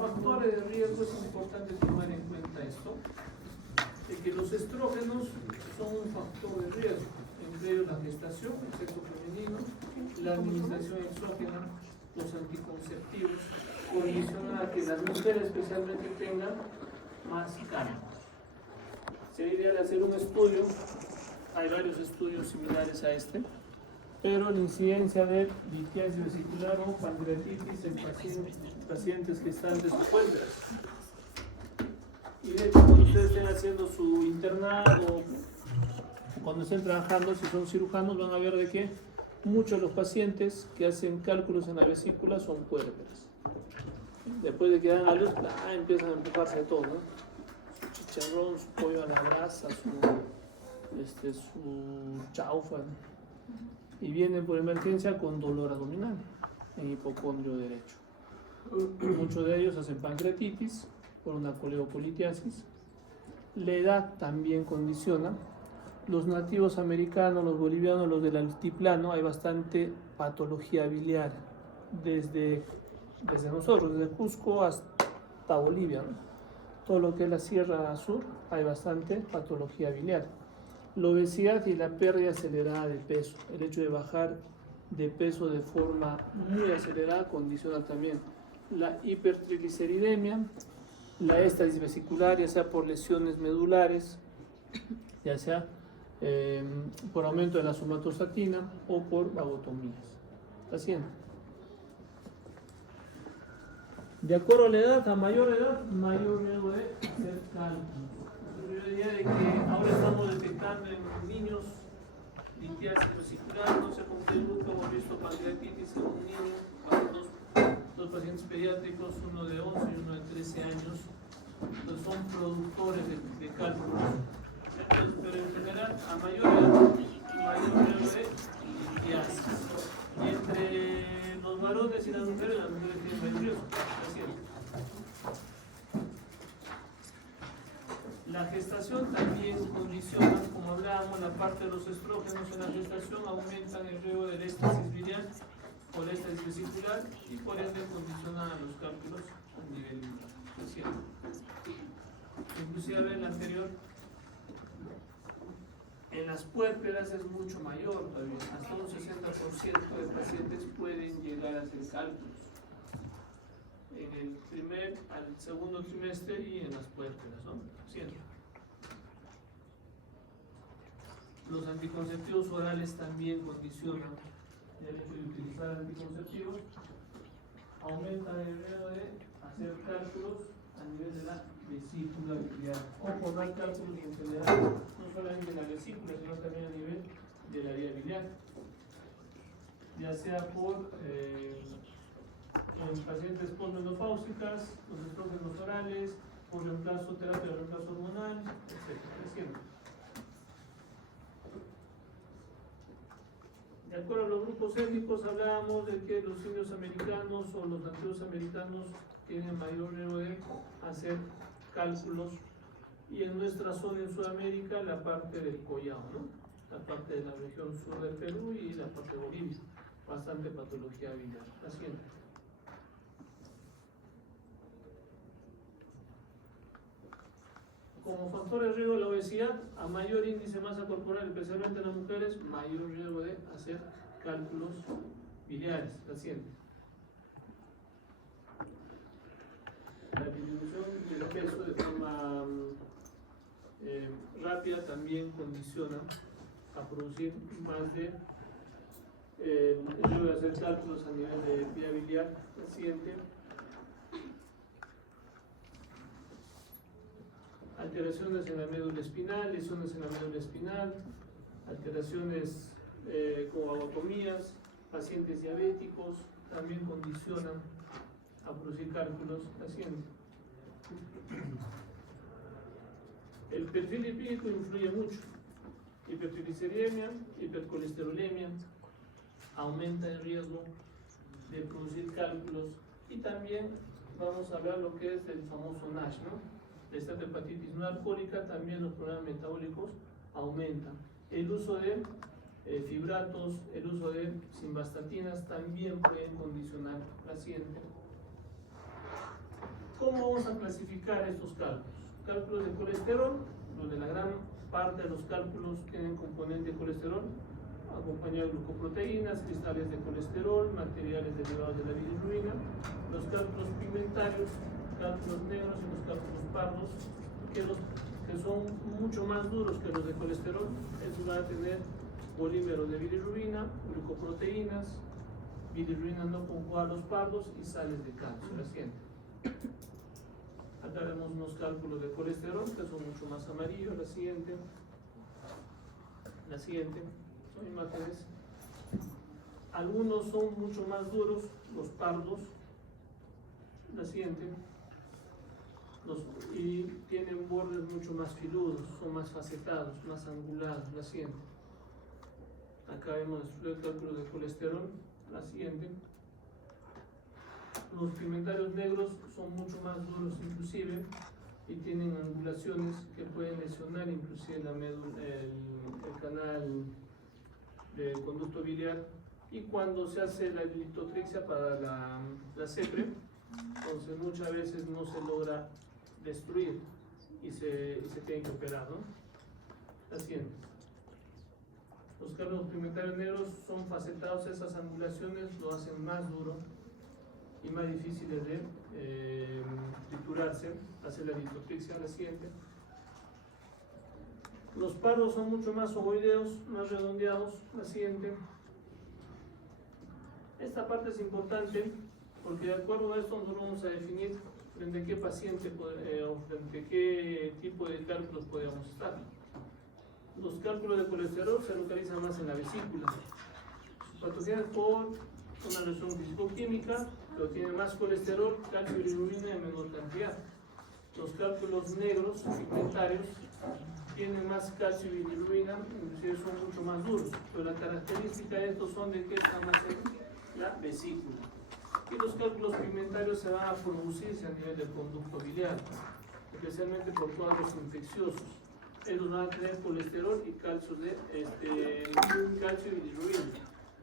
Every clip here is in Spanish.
factores de riesgo es importante tomar en cuenta esto, de que los estrógenos son un factor de riesgo, entre ellos la gestación, el sexo femenino, la administración exógena, los anticonceptivos, condicionan a que las mujeres especialmente tengan más cáncer. Sería ideal hacer un estudio, hay varios estudios similares a este, pero la incidencia de litiasis vesicular o pancreatitis en pacientes gestantes o puérperas. Y de hecho, cuando ustedes estén haciendo su internado, cuando estén trabajando, si son cirujanos, van a ver de que muchos de los pacientes que hacen cálculos en la vesícula son puérperas. Después de que dan a luz, empiezan a empujarse todo, ¿no? Su chicharrón, su pollo a la brasa, su chaufa, ¿no? Y vienen por emergencia con dolor abdominal en hipocondrio derecho. Muchos de ellos hacen pancreatitis por una coleopolitiasis. La edad también condiciona. Los nativos americanos, los bolivianos, los del altiplano, hay bastante patología biliar desde nosotros, desde Cusco hasta Bolivia, ¿no? Todo lo que es la Sierra Sur, hay bastante patología biliar. La obesidad y la pérdida acelerada de peso, el hecho de bajar de peso de forma muy acelerada condiciona también la hipertrigliceridemia, la éstasis vesicular, ya sea por lesiones medulares, ya sea por aumento de la somatostatina o por vagotomías. ¿Está haciendo? De acuerdo a la edad, a mayor edad, mayor riesgo de hacer cálculos. Yo diría de que ahora estamos detectando en niños litiasis vesicular, no sé con qué grupo hemos visto pancreatitis en un niño, dos pacientes pediátricos, uno de 11 y uno de 13 años, entonces son productores de cálculos. Entonces, pero en general, a mayor edad, mayor riesgo de litiasis. Y entre los varones y las mujeres tienen mayor riesgo. Es cierto. La gestación también condiciona, como hablábamos, la parte de los estrógenos en la gestación aumentan el riesgo del éstasis biliar o la éstasis vesicular y por ende condicionan a los cálculos a nivel biliar. Es cierto. Inclusive en la anterior, en las puérperas es mucho mayor todavía, hasta un 60% de pacientes pueden llegar a hacer cálculos en el al segundo trimestre y en las puérperas, ¿no? ¿Cierto? Los anticonceptivos orales también condicionan el hecho de utilizar anticonceptivos, aumentan el riesgo de hacer cálculos a nivel de la vesícula biliar o por dar cálculos en general, no solamente en la vesícula, sino también a nivel de la vía biliar, ya sea por en pacientes postmenopáusicas, los estrógenos orales, por terapia de reemplazo hormonal, etc. De acuerdo a los grupos étnicos, hablábamos de que los indios americanos o los nativos americanos tienen mayor riesgo de hacer cálculos, y en nuestra zona en Sudamérica la parte del Collao, ¿no? La parte de la región sur del Perú y la parte de Bolivia, bastante patología biliar. La siguiente. Como factor de riesgo de la obesidad, a mayor índice de masa corporal, especialmente en las mujeres, mayor riesgo de hacer cálculos biliares. La siguiente. La disminución del peso de forma rápida también condiciona a producir más de el riesgo de hacer cálculos a nivel de vía biliar. La siguiente. Alteraciones en la médula espinal, lesiones en la médula espinal, alteraciones como vagotomías, pacientes diabéticos también condicionan a producir cálculos. La siguiente. El perfil lipídico influye mucho. Hipertrigliceridemia, hipercolesterolemia, aumenta el riesgo de producir cálculos, y también vamos a hablar lo que es el famoso NASH, ¿no? La esteatohepatitis no alcohólica, también los problemas metabólicos aumentan. El uso de fibratos, el uso de simvastatinas también pueden condicionar al paciente. ¿Cómo vamos a clasificar estos cálculos? Cálculos de colesterol, donde la gran parte de los cálculos tienen componente de colesterol, acompañado de glucoproteínas, cristales de colesterol, materiales derivados de la bilirrubina, los cálculos pigmentarios, cálculos negros y los cálculos pardos, que son mucho más duros que los de colesterol. Estos van a tener polímeros de bilirrubina, glucoproteínas, bilirrubina no conjugada a los pardos y sales de calcio. La siguiente. Acá vemos unos cálculos de colesterol que son mucho más amarillos. La siguiente. La siguiente. Son imágenes. Algunos son mucho más duros, los pardos. La siguiente. Y tienen bordes mucho más filudos, son más facetados, más angulados. La siguiente. Acá vemos el cálculo de colesterol. La siguiente. Los pigmentarios negros son mucho más duros inclusive y tienen angulaciones que pueden lesionar inclusive la médula, el canal del conducto biliar, y cuando se hace la litotripsia para la CEPRE, entonces muchas veces no se logra destruir y se tiene que operar, ¿no? La siguiente. Los cálculos pigmentarios negros son facetados, esas angulaciones lo hacen más duro y más difíciles de triturarse, hacer la litotripsia. La siguiente. Los pardos son mucho más ovoideos, más redondeados. La siguiente. Esta parte es importante porque de acuerdo a esto nosotros vamos a definir frente a qué paciente o frente a qué tipo de cálculos podemos estar. Los cálculos de colesterol se localizan más en la vesícula. Patogénicos por una reacción físico-química, pero tiene más colesterol, calcio y bilirrubina en menor cantidad. Los cálculos negros, pigmentarios, tienen más calcio y bilirrubina, inclusive son mucho más duros, pero la característica de estos son de que está más en la vesícula. Y los cálculos pigmentarios se van a producirse a nivel del conducto biliar, especialmente por cuadros infecciosos. Ellos van a tener colesterol y calcio y bilirrubina.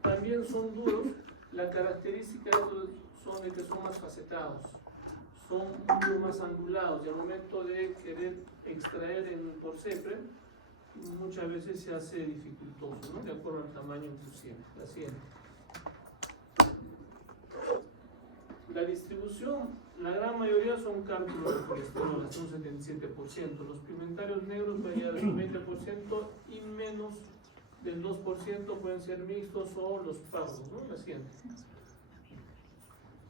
También son duros. La característica de estos son de que son más facetados, son mucho más angulados, y al momento de querer extraer por CEPRE, muchas veces se hace dificultoso, ¿no? De acuerdo al tamaño inclusive. La siguiente. La distribución, la gran mayoría son cálculos de colesterol, hasta un 77%. Los pigmentarios negros van a llegar al 20% y menos del 2% pueden ser mixtos o los pardos, ¿no? La siguiente.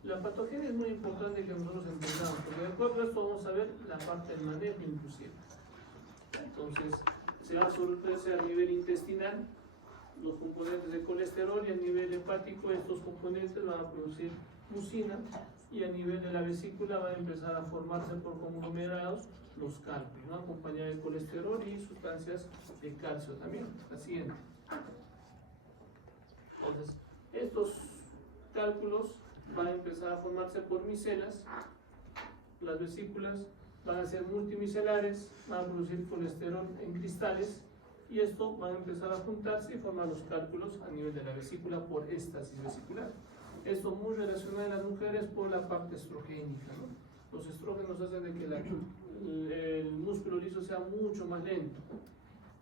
La patogenia es muy importante que nosotros entendamos, porque de acuerdo a esto vamos a ver la parte del manejo inclusive. Entonces, se va a sorprender a nivel intestinal los componentes de colesterol, y a nivel hepático estos componentes van a producir mucina, y a nivel de la vesícula van a empezar a formarse por conglomerados los cálculos, ¿no? Acompañados de colesterol y sustancias de calcio también. La siguiente. Entonces, estos cálculos van a empezar a formarse por micelas. Las vesículas van a ser multimicelares, van a producir colesterol en cristales, y esto van a empezar a juntarse y formar los cálculos a nivel de la vesícula por éstasis vesicular. Esto muy relacionado en las mujeres por la parte estrogénica, ¿no? Los estrógenos hacen de que el músculo liso sea mucho más lento,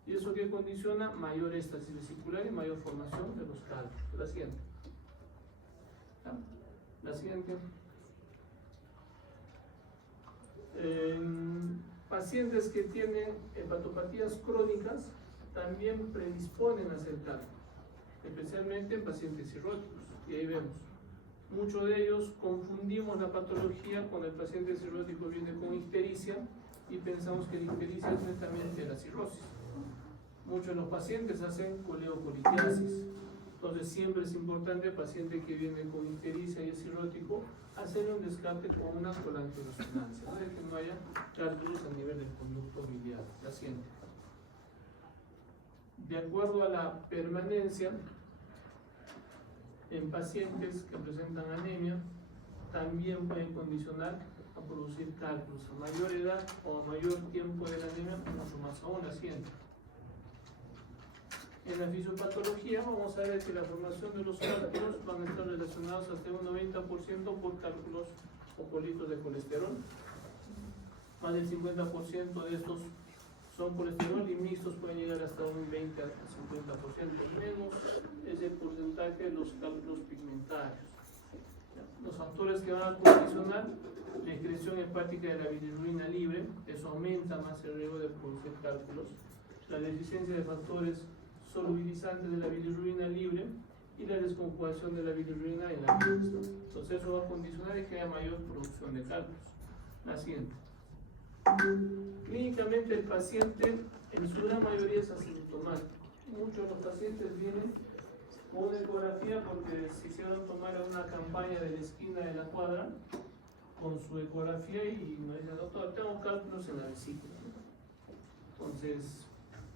y eso que condiciona mayor éstasis vesicular y mayor formación de los cálculos. La siguiente. La siguiente. Pacientes que tienen hepatopatías crónicas también predisponen a hacer cálculos, especialmente en pacientes cirróticos, y ahí vemos. Muchos de ellos confundimos la patología cuando el paciente cirrótico viene con ictericia y pensamos que la ictericia es netamente la cirrosis. Muchos de los pacientes hacen coleocolitiasis. Entonces siempre es importante el paciente que viene con ictericia y es cirrótico hacerle un descarte con una colangiorresonancia, ¿no? De que no haya cálculos a nivel del conducto biliar. La siguiente. De acuerdo a la permanencia, en pacientes que presentan anemia, también pueden condicionar a producir cálculos a mayor edad o a mayor tiempo de la anemia, mucho más aún. La siguiente. En la fisiopatología vamos a ver que la formación de los cálculos van a estar relacionados hasta un 90% por cálculos o politos de colesterol. Más del 50% de estos son colesterol y mixtos pueden llegar hasta un 20 a 50%. Menos es el porcentaje de los cálculos pigmentarios. Los factores que van a condicionar la excreción hepática de la bilirrubina libre, eso aumenta más el riesgo de producir cálculos. La deficiencia de factores solubilizantes de la bilirrubina libre y la desconjugación de la bilirrubina en la mixta. Entonces eso va a condicionar que haya mayor producción de cálculos. La siguiente. Clínicamente el paciente en su gran mayoría es asintomático. Muchos de los pacientes vienen con una ecografía porque se hicieron tomar una campaña de la esquina de la cuadra con su ecografía y me dicen, doctor, tengo cálculos en la vesícula. Entonces,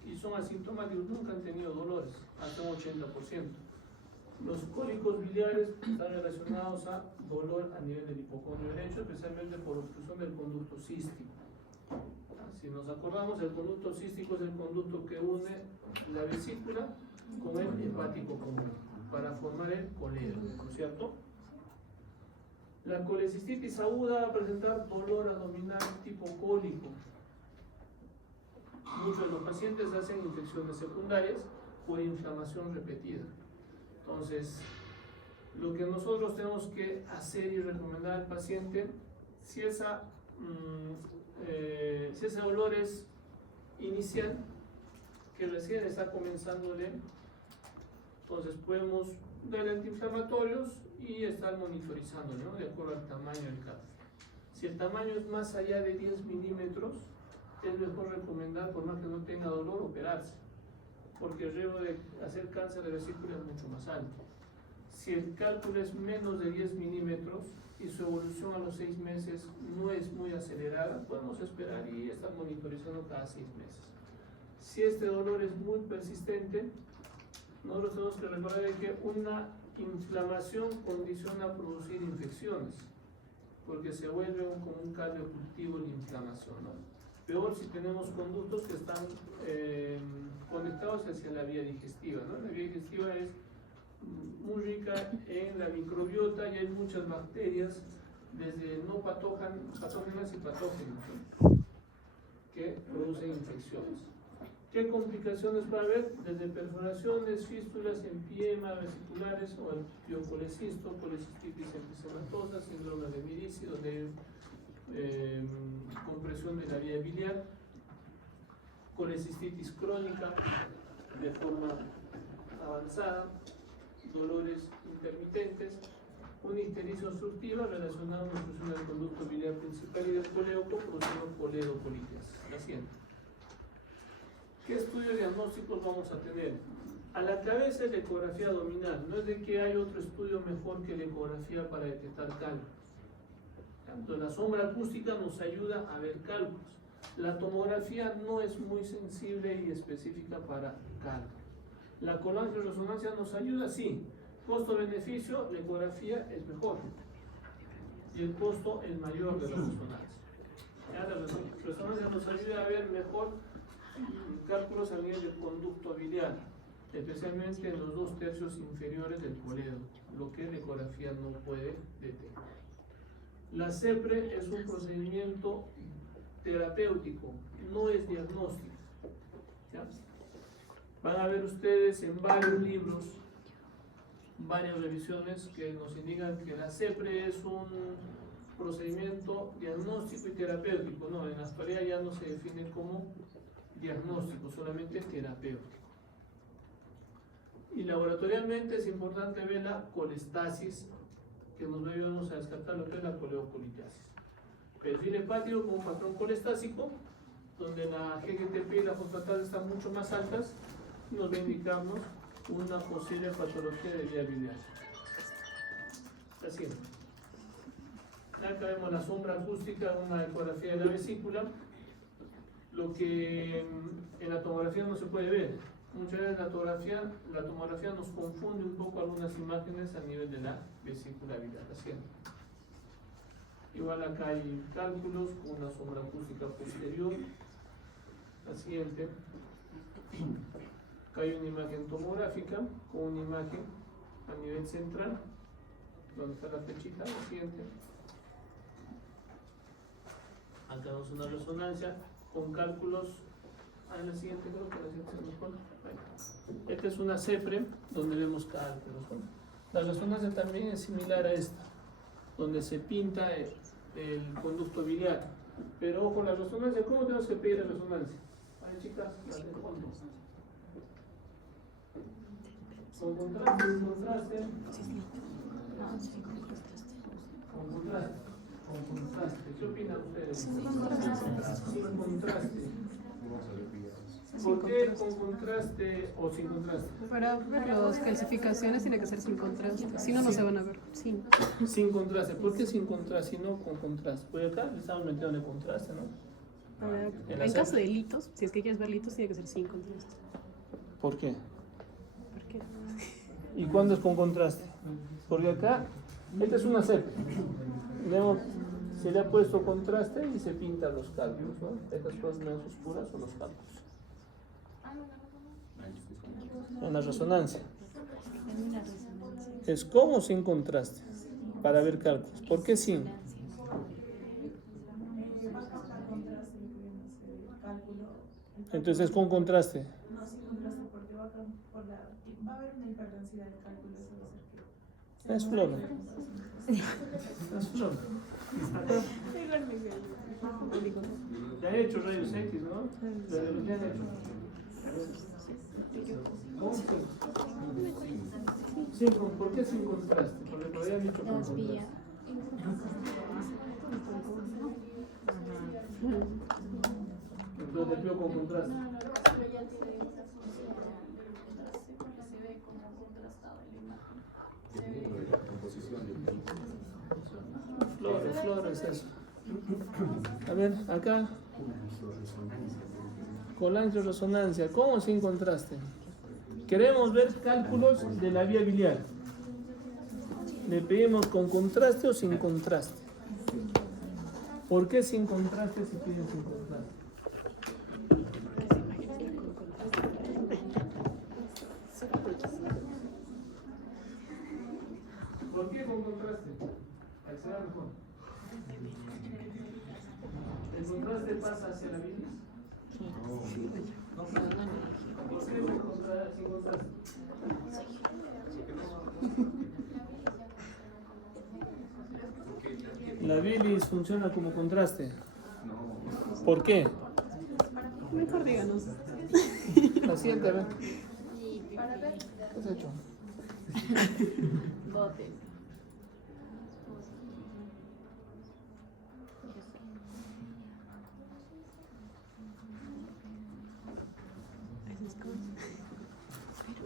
y son asintomáticos, nunca han tenido dolores, hasta un 80%. Los cólicos biliares están relacionados a dolor a nivel del hipocondrio derecho, especialmente por obstrucción del conducto cístico. Si nos acordamos, el conducto cístico es el conducto que une la vesícula con el hepático común para formar el colédoco, ¿no es cierto? La colecistitis aguda va a presentar dolor abdominal tipo cólico. Muchos de los pacientes hacen infecciones secundarias por inflamación repetida. Entonces, lo que nosotros tenemos que hacer y recomendar al paciente, si ese dolor es inicial, que recién está comenzándole, entonces podemos darle antiinflamatorios y estar monitorizando, ¿no? De acuerdo al tamaño del cálculo. Si el tamaño es más allá de 10 milímetros, es mejor recomendar, por más que no tenga dolor, operarse, porque el riesgo de hacer cáncer de vesícula es mucho más alto. Si el cálculo es menos de 10 milímetros y su evolución a los 6 meses no es muy acelerada, podemos esperar y estar monitorizando cada 6 meses. Si este dolor es muy persistente, nosotros tenemos que recordar que una inflamación condiciona a producir infecciones, porque se vuelve como un caldo cultivo la inflamación, ¿no? Peor si tenemos conductos que están conectados hacia la vía digestiva, ¿no? La vía digestiva es muy rica en la microbiota y hay muchas bacterias, desde no patógenas y patógenas, ¿no? Que producen infecciones. ¿Qué complicaciones puede haber? Desde perforaciones, fístulas, empiema vesiculares o el piocolecisto, colecistitis empisematosa, síndrome de Mirici, donde hay compresión de la vía biliar, colecistitis crónica de forma avanzada, dolores intermitentes, una ictericia obstructiva relacionada a una obstrucción del conducto biliar principal y del colédoco, produciendo coledocolitis. La siguiente. ¿Qué estudios diagnósticos vamos a tener? A la cabeza es la ecografía abdominal, no es de que hay otro estudio mejor que la ecografía para detectar cálculos. Tanto la sombra acústica nos ayuda a ver cálculos. La tomografía no es muy sensible y específica para cálculos. La colangioresonancia nos ayuda, sí. Costo-beneficio, la ecografía es mejor. Y el costo es mayor de la resonancia. La resonancia nos ayuda a ver mejor cálculos a nivel del conducto biliar, especialmente en los 2/3 inferiores del colédoco, lo que la ecografía no puede detectar. La CEPRE es un procedimiento terapéutico, no es diagnóstico. ¿Ya? Van a ver ustedes en varios libros, varias revisiones que nos indican que la CEPRE es un procedimiento diagnóstico y terapéutico. No, en la actualidad ya no se define como diagnóstico, solamente terapéutico. Y laboratorialmente es importante ver la colestasis, que nos va a ayudarnos a descartar lo que es la coleocolitiasis. Perfil hepático con un patrón colestásico, donde la GGTP y la fosfatasa están mucho más altas, nos va a indicarnos una posible patología de vía biliar. Así. Acá vemos la sombra acústica, una ecografía de la vesícula, lo que en la tomografía no se puede ver. Muchas veces la tomografía nos confunde un poco algunas imágenes a nivel de la vesícula biliar. Así. Igual acá hay cálculos con una sombra acústica posterior. La siguiente. Acá hay una imagen tomográfica con una imagen a nivel central, donde está la flechita. La siguiente. tenemos una resonancia con cálculos. En la siguiente creo que la siguiente se nos pone. Esta es una CEPREM donde vemos cálculos, ¿no? La resonancia también es similar a esta, donde se pinta el conducto biliar. Pero ojo, la resonancia, ¿cómo tenemos que pedir la resonancia? Ahí chicas, la de fondo. Con contraste, sin contraste. Con contraste. Con contraste. ¿Qué opinan ustedes? Sin contraste. ¿Por qué con contraste o sin contraste? Para ver las calcificaciones tiene que ser sin contraste, si no, no se van a ver. Sin contraste. ¿Por qué sin contraste y no con contraste? Porque acá le estamos metiendo en contraste, ¿no? En caso de litos, si es que quieres ver litos, tiene que ser sin contraste. ¿Por qué? ¿Por qué? ¿Y cuándo es con contraste? Porque acá, esta es una CEP. Se le ha puesto contraste y se pintan los cálculos, ¿no? Estas cosas más oscuras son los cálculos. En la resonancia. Es como sin contraste para ver cálculos. ¿Por qué sin? Entonces es con contraste. No, sin contraste porque va a haber una hiperdensidad del cálculo. Es flor. Es flor. Ya he hecho rayos X, ¿no? Ya han hecho. ¿Por qué sin contraste? Porque todavía han dicho con contraste. Entonces veo con contraste. Flores, eso. A ver, acá. Colangio-resonancia. ¿Cómo sin contraste? Queremos ver cálculos de la vía biliar. ¿Le pedimos con contraste o sin contraste? ¿Por qué sin contraste si piden sin contraste? ¿Por qué con contraste? Ahí se da mejor. ¿El contraste pasa hacia la bilis? ¿Por qué sin contraste? La bilis funciona como contraste. ¿Por qué? Mejor díganos. La siguiente, a ver. ¿Qué has hecho? Botes.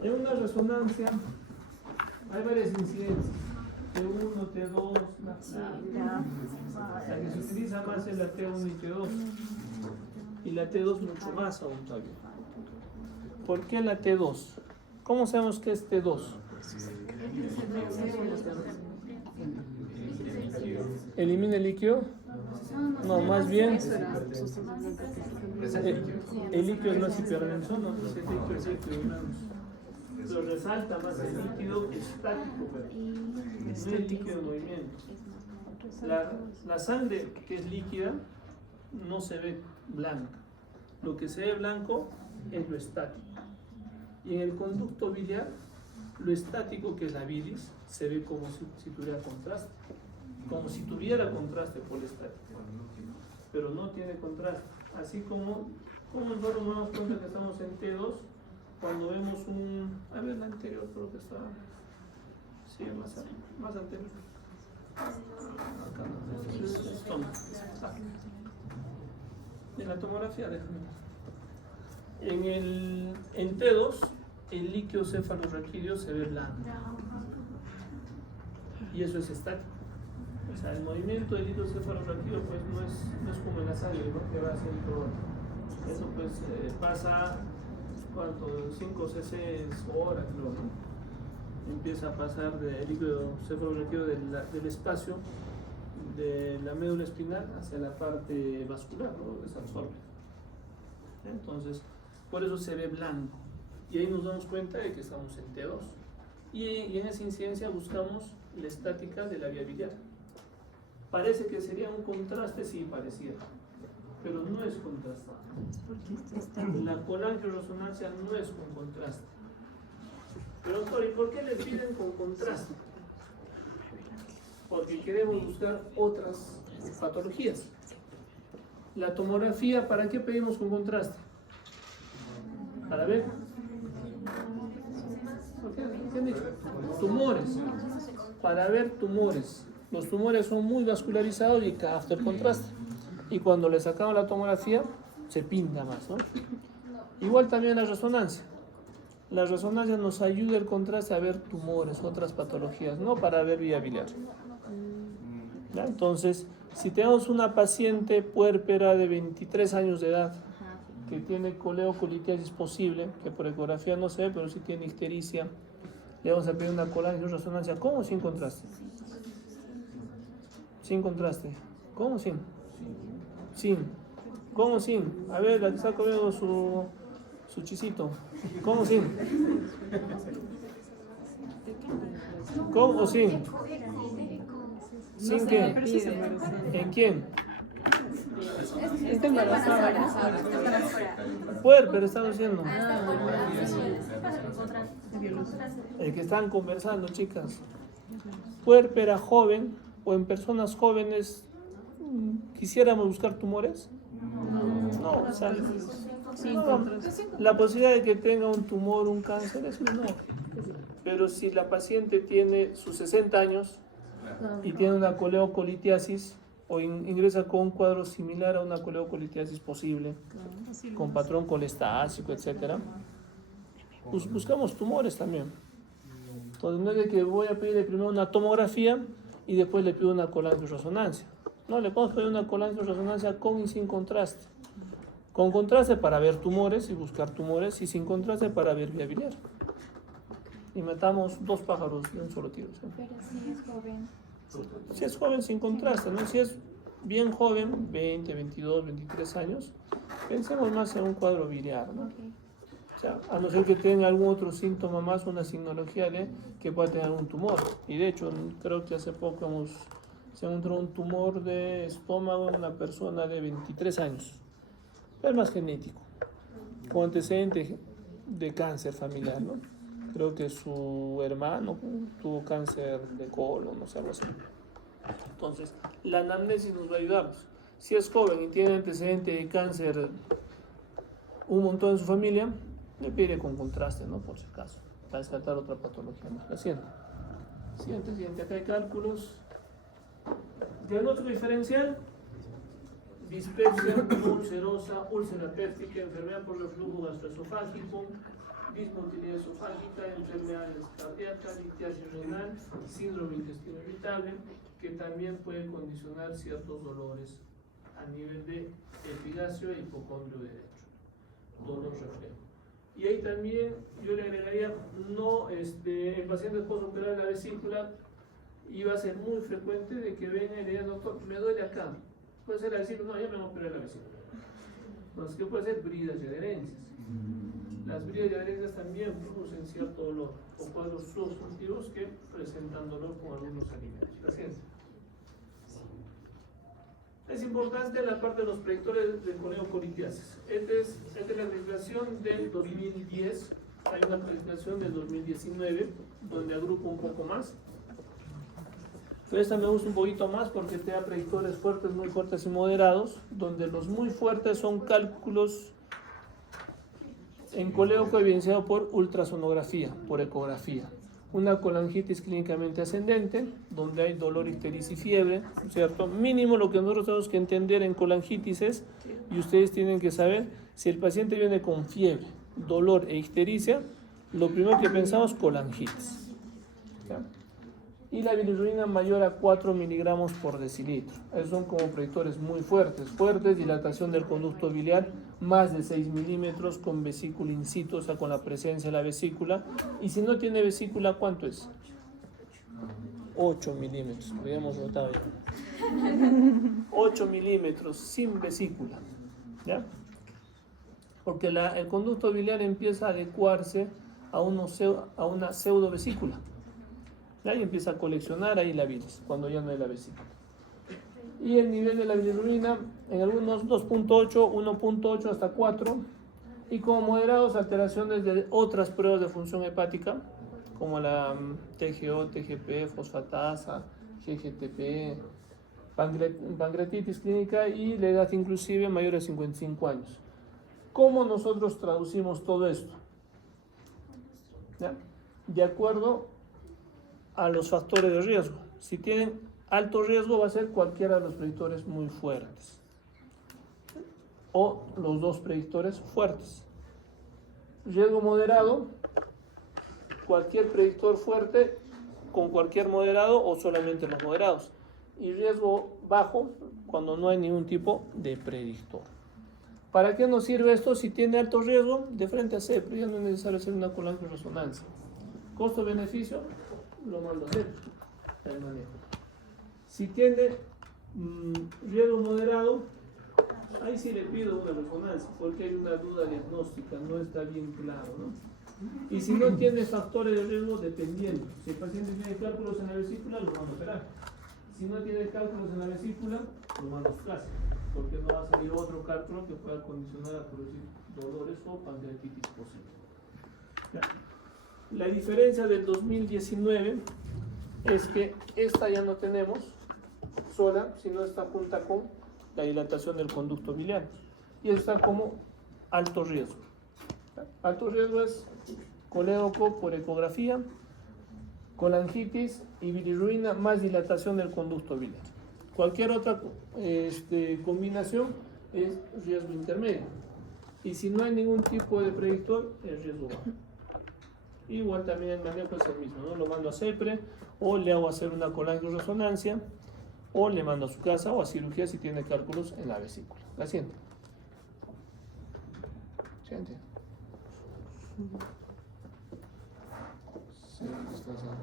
En una resonancia hay varias incidencias. T1, T2, la que se utiliza más es la T1 y T2. Y la T2 mucho más aún todavía. ¿Por qué la T2? ¿Cómo sabemos que es T2? ¿Elimina el líquido? No, más bien el líquido es más hiperdenso, ¿no? Ese líquido es equilibramos. Pero resalta más el líquido estático, no el líquido en movimiento. La sangre que es líquida no se ve blanca. Lo que se ve blanco es lo estático. Y en el conducto biliar, lo estático, que es la bilis, se ve como si tuviera contraste. Como si tuviera contraste por el estático. Pero no tiene contraste. Así como nosotros nos damos cuenta que estamos en T2, cuando vemos a ver, la anterior creo que está. Sí, más anterior. Acá no. En la tomografía, déjame. En T2, el líquido cefalorraquídeo se ve blanco. Y eso es estático. O sea, el movimiento del líquido cefalorraquídeo pues no es como en la sangre, ¿no? Que va haciendo. Eso pues pasa, ¿cuánto? 5 cc hora, creo, ¿no? Empieza a pasar del líquido cefalorraquídeo del espacio de la médula espinal hacia la parte vascular, ¿no? Donde se absorbe. Entonces, por eso se ve blanco. Y ahí nos damos cuenta de que estamos en T2. Y en esa incidencia buscamos la estática de la vía biliar. Parece que sería un contraste, sí, pareciera. pero no es contrastada. La colangioresonancia no es con contraste. Pero doctor, ¿y por qué le piden con contraste? Porque queremos buscar otras patologías. La tomografía, ¿para qué pedimos con contraste? Para ver. ¿Qué han dicho? Tumores. Para ver tumores. Los tumores son muy vascularizados y capta el contraste. Y cuando le sacamos la tomografía, se pinta más, ¿no? Igual también la resonancia. La resonancia nos ayuda el contraste a ver tumores, otras patologías, no para ver vía biliar. ¿Ya? Entonces, si tenemos una paciente puérpera de 23 años de edad que tiene coleocolitiasis posible, que por ecografía no se ve, pero sí tiene ictericia, le vamos a pedir una colangioresonancia. ¿Cómo sin contraste? Sin contraste. ¿Cómo sin? Sin. ¿Cómo sin? A ver, la que está comiendo su chisito. ¿Cómo sin? ¿Cómo o sin? ¿Sin qué? ¿En quién? Está embarazada. Puérpera estamos diciendo. El que están conversando, chicas. Puérpera joven o en personas jóvenes, ¿quisiéramos buscar tumores? No, o sea, no, la posibilidad de que tenga un tumor, un cáncer, es menor. Pero si la paciente tiene sus 60 años y tiene una coleocolitiasis o ingresa con un cuadro similar a una coleocolitiasis posible, con patrón colestásico, etc., pues buscamos tumores también. Entonces no es de que voy a pedirle primero una tomografía y después le pido una colangioresonancia. No, le podemos pedir una colangioresonancia con y sin contraste. Con contraste para ver tumores y buscar tumores, y sin contraste para ver vía biliar. Y matamos dos pájaros de un solo tiro, ¿sí? Pero si es joven. Si es joven, sin contraste, ¿no? Si es bien joven, 20, 22, 23 años, pensemos más en un cuadro biliar, ¿no? Okay. O sea, a no ser que tenga algún otro síntoma más, una signología de que pueda tener un tumor. Y de hecho, creo que hace poco se encontró un tumor de estómago en una persona de 23 años. Es más genético, con antecedente de cáncer familiar, ¿no? Creo que su hermano tuvo cáncer de colon, no sé, algo así. Entonces, la anamnesis nos va a ayudar. Si es joven y tiene antecedente de cáncer un montón en su familia, le pide con contraste, ¿no? Por si acaso, para descartar otra patología más. La siguiente, acá hay cálculos. Diagnóstico diferencial: dispepsia ulcerosa, úlcera péptica, enfermedad por reflujo gastroesofágico, dismotilidad esofágica, enfermedades cardíacas, litiasis renal, síndrome intestino irritable, que también puede condicionar ciertos dolores a nivel de epigastrio e hipocondrio derecho, dolor reflejo. Y ahí también yo le agregaría, en pacientes postoperarios de la vesícula, iba a ser muy frecuente de que venga y le digan: doctor, me duele acá. Puede ser la vesícula, no, ya me voy a operar la vesícula. Entonces, ¿qué puede ser? Bridas y adherencias. Las bridas y adherencias también producen cierto dolor, o cuadros obstructivos que presentan dolor con algunos alimentos. Gracias. Es importante la parte de los predictores de coleocolitiasis. Esta es la legislación del 2010. Hay una legislación del 2019 donde agrupo un poco más. Pero esta me gusta un poquito más porque te da predictores fuertes, muy fuertes y moderados, donde los muy fuertes son cálculos en coleoco evidenciado por ultrasonografía, por ecografía. Una colangitis clínicamente ascendente, donde hay dolor, ictericia y fiebre, ¿cierto? Mínimo lo que nosotros tenemos que entender en colangitis es, y ustedes tienen que saber, si el paciente viene con fiebre, dolor e ictericia, lo primero que pensamos, colangitis. ¿Ya? Y la bilirrubina mayor a 4 miligramos por decilitro. Esos son como predictores muy fuertes. Dilatación del conducto biliar, más de 6 milímetros con vesícula in situ, o sea, con la presencia de la vesícula. Y si no tiene vesícula, ¿cuánto es? 8 milímetros, lo habíamos notado ya. 8 milímetros sin vesícula, ¿ya? Porque el conducto biliar empieza a adecuarse a una pseudovesícula. Y empieza a coleccionar ahí la bilis, cuando ya no hay la vesícula. Y el nivel de la bilirrubina en algunos 2.8, 1.8 hasta 4. Y como moderados, alteraciones de otras pruebas de función hepática, como la TGO, TGP, fosfatasa, GGTP, pancreatitis clínica y la edad inclusive mayor de 55 años. ¿Cómo nosotros traducimos todo esto? ¿Ya? De acuerdo a los factores de riesgo. Si tienen alto riesgo va a ser cualquiera de los predictores muy fuertes o los dos predictores fuertes. Riesgo moderado, cualquier predictor fuerte con cualquier moderado o solamente los moderados. Y riesgo bajo cuando no hay ningún tipo de predictor. ¿Para qué nos sirve esto? Si tiene alto riesgo, de frente a CEPRE, ya no es necesario hacer una colangioresonancia. Costo-beneficio, lo mando a hacer. El manejo. Si tiene riesgo moderado, ahí sí le pido una resonancia, porque hay una duda diagnóstica, no está bien claro, ¿no? Y si no tiene factores de riesgo, dependiendo. Si el paciente tiene cálculos en la vesícula, lo mando a operar. Si no tiene cálculos en la vesícula, lo mando a su casa, porque no va a salir otro cálculo que pueda condicionar a producir dolores o pancreatitis posible. La diferencia del 2019 es que esta ya no tenemos sola, sino está junta con la dilatación del conducto biliar y está como alto riesgo. Alto riesgo es colédoco por ecografía, colangitis y bilirrubina más dilatación del conducto biliar. Cualquier otra combinación es riesgo intermedio. Y si no hay ningún tipo de predictor, es riesgo bajo. Igual también el manejo es el mismo, ¿no? Lo mando a CEPRE o le hago hacer una colangioresonancia o le mando a su casa o a cirugía si tiene cálculos en la vesícula. ¿La siente? ¿Siente? Sí, descansando.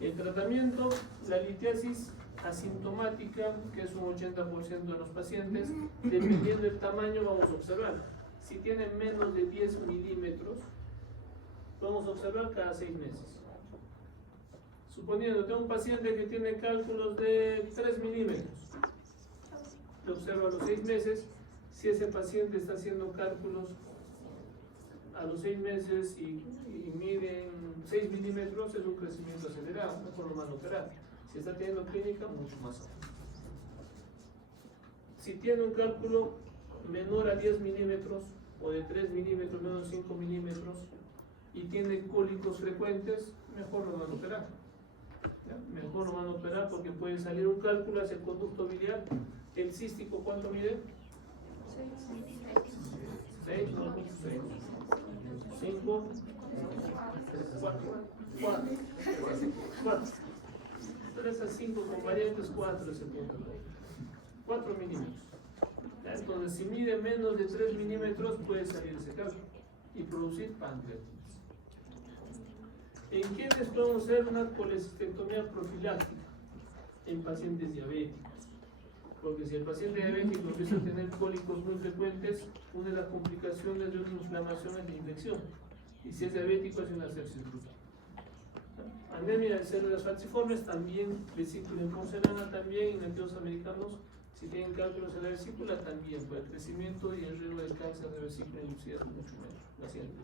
El tratamiento, la litiasis asintomática, que es un 80% de los pacientes, dependiendo del tamaño vamos a observar. Si tiene menos de 10 milímetros, vamos a observar cada 6 meses. Suponiendo que tengo un paciente que tiene cálculos de 3 milímetros, lo observo a los 6 meses. Si ese paciente está haciendo cálculos a los 6 meses y miden 6 milímetros, es un crecimiento acelerado, mejor lo mando a operar. Si está teniendo clínica, mucho más alto. Si tiene un cálculo menor a 10 milímetros o de 3 milímetros, menos 5 milímetros y tiene cólicos frecuentes, mejor lo mando a operar. ¿Ya? Mejor lo mando a operar porque puede salir un cálculo hacia el conducto biliar. El cístico, ¿cuánto mide? 6, 5, 4. 3 a 5 con variantes, 4 es el punto. 4 milímetros. Entonces, si mide menos de 3 milímetros, puede salir ese cálculo y producir pancreatitis. ¿En quiénes podemos hacer una colecistectomía profiláctica? En pacientes diabéticos. Porque si el paciente diabético empieza a tener cólicos muy frecuentes, una de las complicaciones de una inflamación es la infección. Y si es diabético, es una sepsis brutal. Anemia de células falciformes, también vesícula en porcelana, también en nativos americanos, si tienen cálculos en la vesícula, también por el crecimiento y el riesgo de cáncer de vesícula inducida es mucho menor. La siguiente.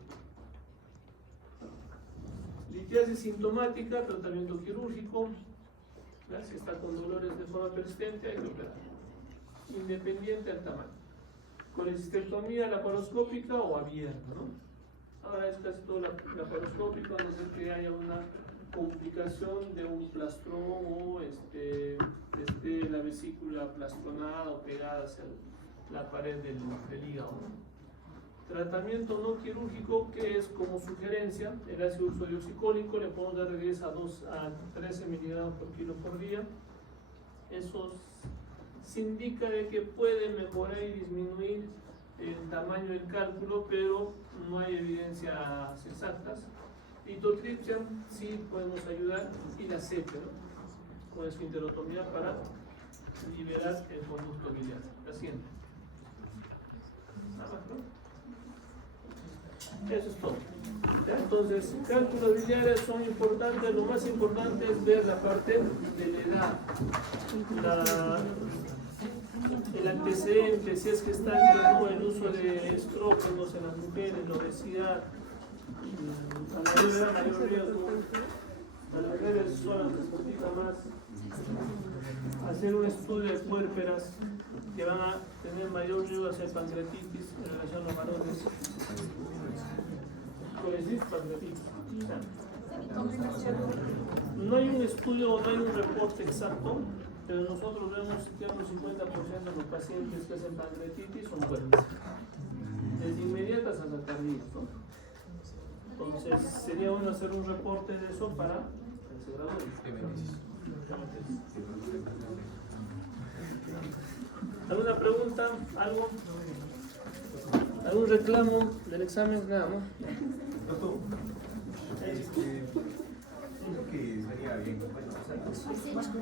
Litiasis sintomática, tratamiento quirúrgico. Si está con dolores de forma persistente, hay que operar. Independiente del tamaño. Colecistectomía laparoscópica o abierta, ¿no? Ahora es casi todo laparoscópico, a no ser que haya una complicación de un plastrón o la vesícula plastronada o pegada hacia la pared del hígado, ¿no? Tratamiento no quirúrgico, que es como sugerencia, el ácido ursodeoxicólico, le podemos dar de 10 a 13 miligramos por kilo por día. Eso se indica de que puede mejorar y disminuir el tamaño del cálculo, pero no hay evidencias exactas. Litotripsia sí podemos ayudar, y la CEPRE, ¿no? Con esfinterotomía para liberar el conducto biliar. La siguiente. Nada más, ¿no? Eso es todo. ¿Ya? Entonces, cálculos biliares son importantes. Lo más importante es ver la parte de la edad, el antecedente, si es que está ¿no? el uso de estrógenos en las mujeres, la obesidad, a mayor edad, mayor riesgo. A las mujeres son las que se complica más hacer un estudio de puérperas que van a tener mayor riesgo de hacer pancreatitis en relación a los varones. Colecis, pancreatitis. No hay un estudio, no hay un reporte exacto, pero nosotros vemos que un 50% de los pacientes que hacen pancreatitis son puérperas. Desde inmediatas hasta tardías, ¿no? Entonces sería bueno hacer un reporte de eso para que se gradúen. ¿Alguna pregunta? ¿Algo? ¿Algún reclamo del examen? Nada, ¿no? Doctor, creo que sería bien, bueno, o sea,